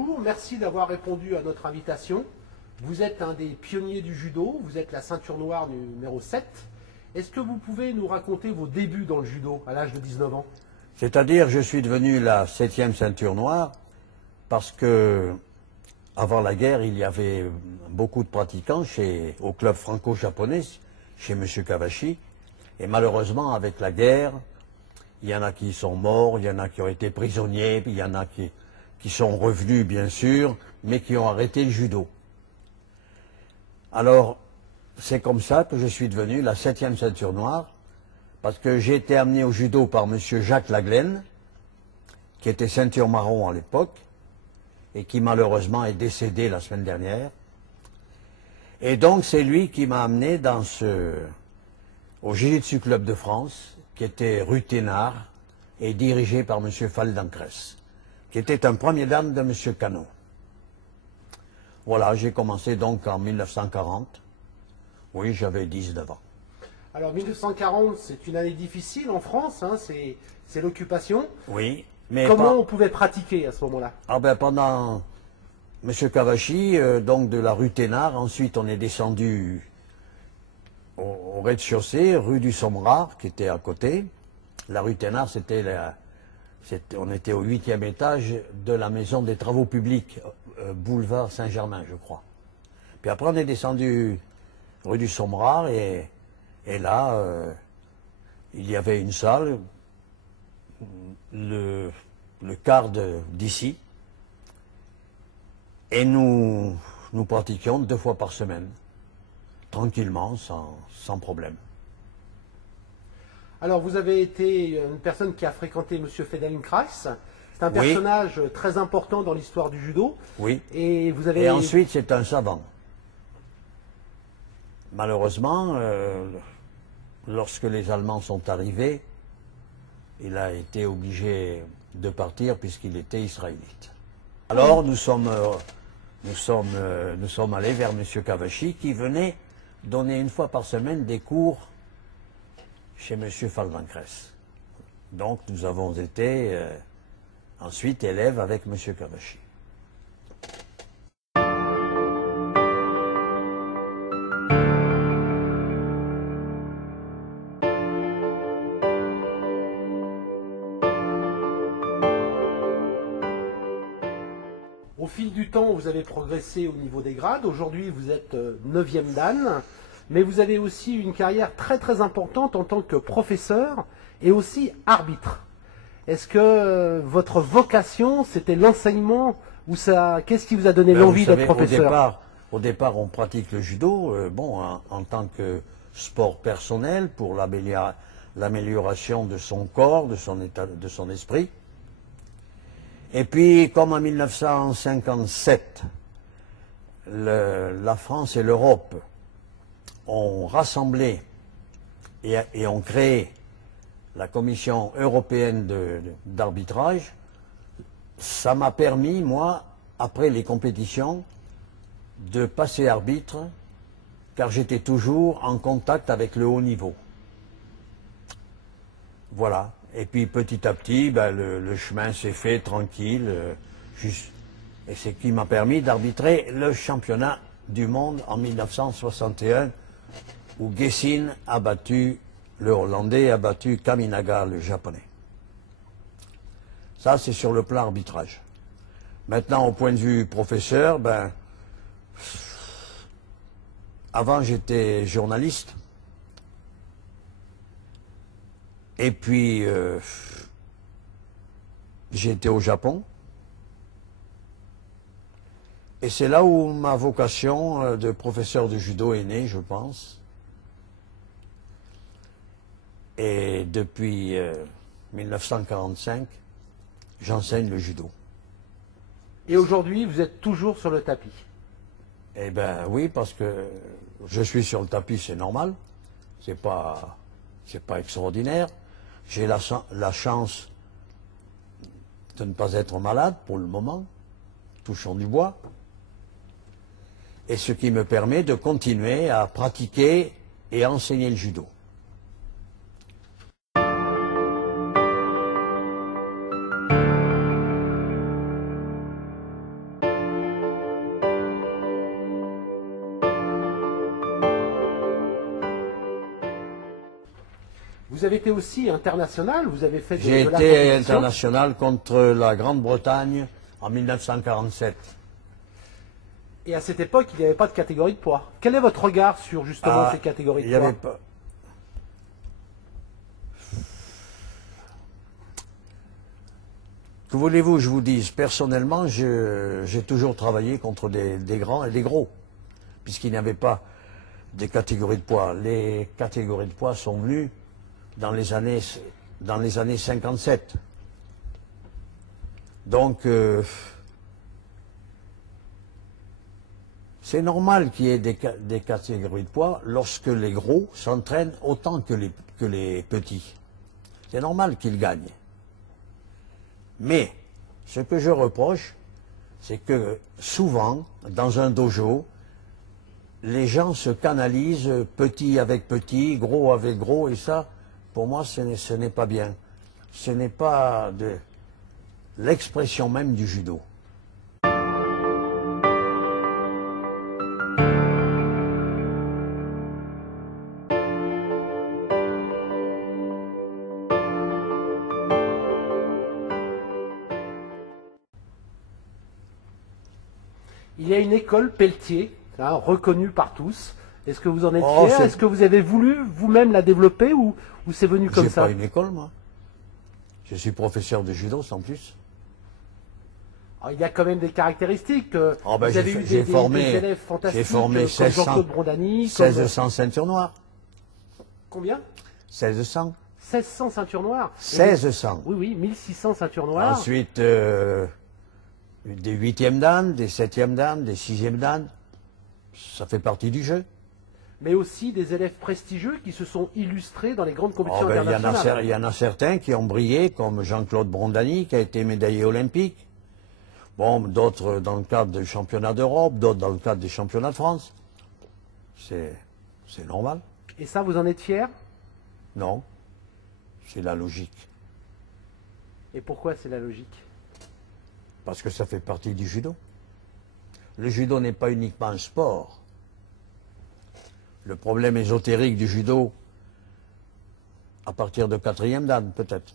bonjour, merci d'avoir répondu à notre invitation. Vous êtes un des pionniers du judo, vous êtes la ceinture noire numéro 7. Est-ce que vous pouvez nous raconter vos débuts dans le judo à l'âge de 19 ans? C'est-à-dire, je suis devenu la 7e ceinture noire parce que, avant la guerre, il y avait beaucoup de pratiquants au club franco-japonais, chez M. Kawashi. Et malheureusement, avec la guerre, il y en a qui sont morts, il y en a qui ont été prisonniers, il y en a qui sont revenus, bien sûr, mais qui ont arrêté le judo. Alors, c'est comme ça que je suis devenu la 7e ceinture noire, parce que j'ai été amené au judo par M. Jacques Laglaine, qui était ceinture marron à l'époque, et qui malheureusement est décédé la semaine dernière. Et donc, c'est lui qui m'a amené au Jiu-Jitsu Club de France, qui était rue Thénard, et dirigé par M. Faldancresse, qui était un premier dan de M. Cano. Voilà, j'ai commencé donc en 1940. Oui, j'avais 19 ans. Alors 1940, c'est une année difficile en France, hein, c'est l'occupation. Oui, mais comment on pouvait pratiquer à ce moment-là? Ah ben pendant M. Kawashi, donc de la rue Thénard, ensuite on est descendu au rez-de-chaussée, rue du Sombrard, qui était à côté. La rue Thénard, on était au 8e étage de la maison des travaux publics, boulevard Saint-Germain, je crois. Puis après, on est descendu rue du Sombrard, et là, il y avait une salle, le quart d'ici, et nous pratiquions 2 fois par semaine, tranquillement, sans problème. Alors, vous avez été une personne qui a fréquenté M. Feldenkrais. C'est un personnage très important dans l'histoire du judo. Oui. Et ensuite, c'est un savant. Malheureusement, lorsque les Allemands sont arrivés, il a été obligé de partir puisqu'il était israélite. Alors, nous sommes allés vers M. Kawashi, qui venait donner 1 fois par semaine des cours chez M. Faldancresse. Donc nous avons été ensuite élèves avec M. Kawashi. Au fil du temps, vous avez progressé au niveau des grades. Aujourd'hui, vous êtes 9e dan. Mais vous avez aussi une carrière très très importante en tant que professeur et aussi arbitre. Est-ce que votre vocation, c'était l'enseignement ou qu'est-ce qui vous a donné l'envie d'être professeur? Au départ, on pratique le judo en tant que sport personnel pour l'amélioration de son corps, de son esprit. Et puis, comme en 1957, la France et l'Europe ont rassemblé et ont créé la Commission européenne d'arbitrage, ça m'a permis, moi, après les compétitions, de passer arbitre, car j'étais toujours en contact avec le haut niveau. Voilà. Et puis petit à petit, le chemin s'est fait tranquille, et c'est ce qui m'a permis d'arbitrer le championnat du monde en 1961, où Gessin le Hollandais a battu Kaminaga, le Japonais. Ça, c'est sur le plan arbitrage. Maintenant, au point de vue professeur, avant j'étais journaliste, et puis j'ai été au Japon, et c'est là où ma vocation de professeur de judo est née, je pense. Et depuis 1945, j'enseigne le judo. Et aujourd'hui, vous êtes toujours sur le tapis? Eh bien oui, parce que je suis sur le tapis, c'est normal. C'est pas extraordinaire. J'ai la chance de ne pas être malade pour le moment, touchons du bois. Et ce qui me permet de continuer à pratiquer et à enseigner le judo. Vous avez été aussi international, vous avez fait J'ai de la été compétition. international contre la Grande-Bretagne en 1947. Et à cette époque, il n'y avait pas de catégorie de poids. Quel est votre regard sur justement Ah, ces catégories il de y poids? avait pas. Que voulez-vous que je vous dise? Personnellement, j'ai toujours travaillé contre des grands et des gros, puisqu'il n'y avait pas des catégories de poids. Les catégories de poids sont venues dans les années 57. Donc, c'est normal qu'il y ait des catégories de poids lorsque les gros s'entraînent autant que les petits. C'est normal qu'ils gagnent. Mais, ce que je reproche, c'est que souvent, dans un dojo, les gens se canalisent petit avec petit, gros avec gros, et ça, pour moi, ce n'est pas bien. Ce n'est pas l'expression même du judo. Il y a une école Pelletier, hein, reconnue par tous. Est-ce que vous en êtes Oh, fier? c'est- Est-ce que vous avez voulu vous-même la développer ou c'est venu comme J'ai ça? pas une école, moi. Je suis professeur de judo, sans plus. Alors, il y a quand même des caractéristiques. Oh, ben, vous avez eu des élèves fantastiques formé comme 1600 Jean-Claude Brondani. Comme... 1600 ceintures noires. Combien? 1600. 1600 ceintures noires. 1600. Oui, oui, 1600 ceintures noires. Ensuite, des 8e dan, des 7e dan, des 6e dan. Ça fait partie du jeu. Mais aussi des élèves prestigieux qui se sont illustrés dans les grandes compétitions Oh, ben, internationales. il y en a certains qui ont brillé, comme Jean-Claude Brondani, qui a été médaillé olympique. Bon, d'autres dans le cadre des championnats d'Europe, d'autres dans le cadre des championnats de France. C'est normal. Et ça, vous en êtes fiers? Non, c'est la logique. Et pourquoi c'est la logique? Parce que ça fait partie du judo. Le judo n'est pas uniquement un sport. Le problème ésotérique du judo, à partir de 4e dan peut-être.